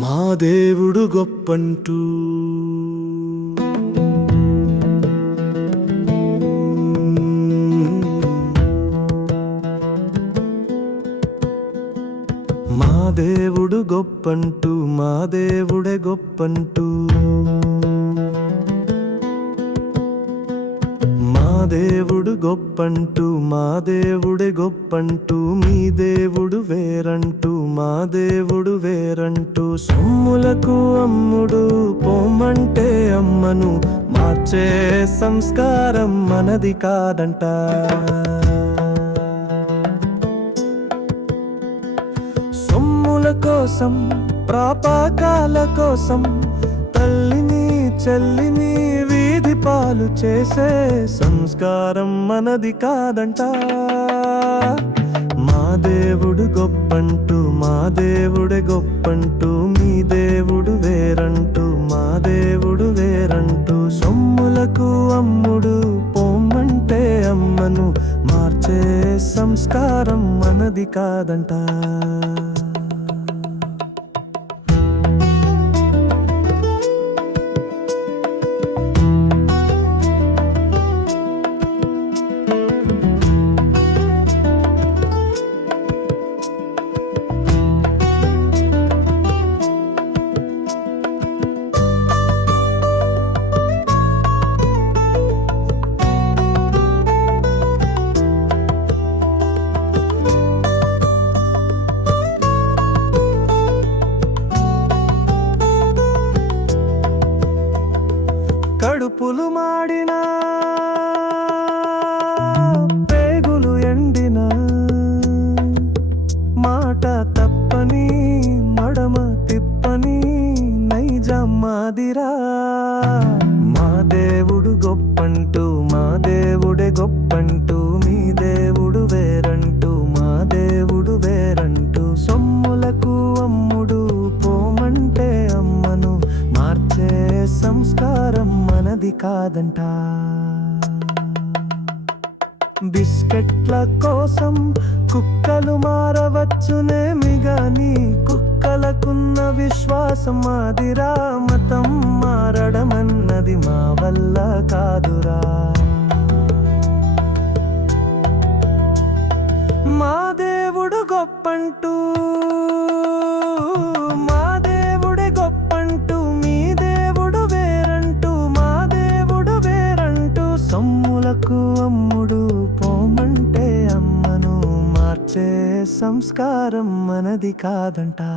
మా దేవుడు గొప్పంటూ దేవుడు గొప్పంటూ మా దేవుడే గొప్పంటూ. మా దేవుడు గొప్పంటూ మా దేవుడే గొప్పంటూ మీ దేవుడు వేరంటూ మా దేవుడు వేరంటూ. సొమ్ములకు అమ్ముడు పోమంటే అమ్మను మార్చే సంస్కారం మనది కాదంట. సొమ్ముల కోసం ప్రాపాకాల కోసం తల్లిని చెల్లిని వీధి పాలు చేసే సంస్కారం మనది కాదంట. మా దేవుడు గొప్పంటూ మా దేవుడే గొప్పంటూ మీ దేవుడు వేరంటూ మా దేవుడు వేరంటూ సొమ్ములకు అమ్ముడు పొమ్మంటే అమ్మను మార్చే సంస్కారం మనది కాదంట. కడుపులు మాడినా పేగులు ఎండిన మాట తప్పని మడమ తిప్పని నైజమ్మాదిరా మనది కాదంట. బిస్కెట్ల కోసం కుక్కలు మారవచ్చునేమి గాని కుక్కలకున్న విశ్వాసం మాదిరా మతం మారడమన్నది మా వల్ల కాదురా. సొమ్ములకు అమ్ముడు పోమంటే అమ్మను మార్చే సంస్కారం మనది కాదంటా.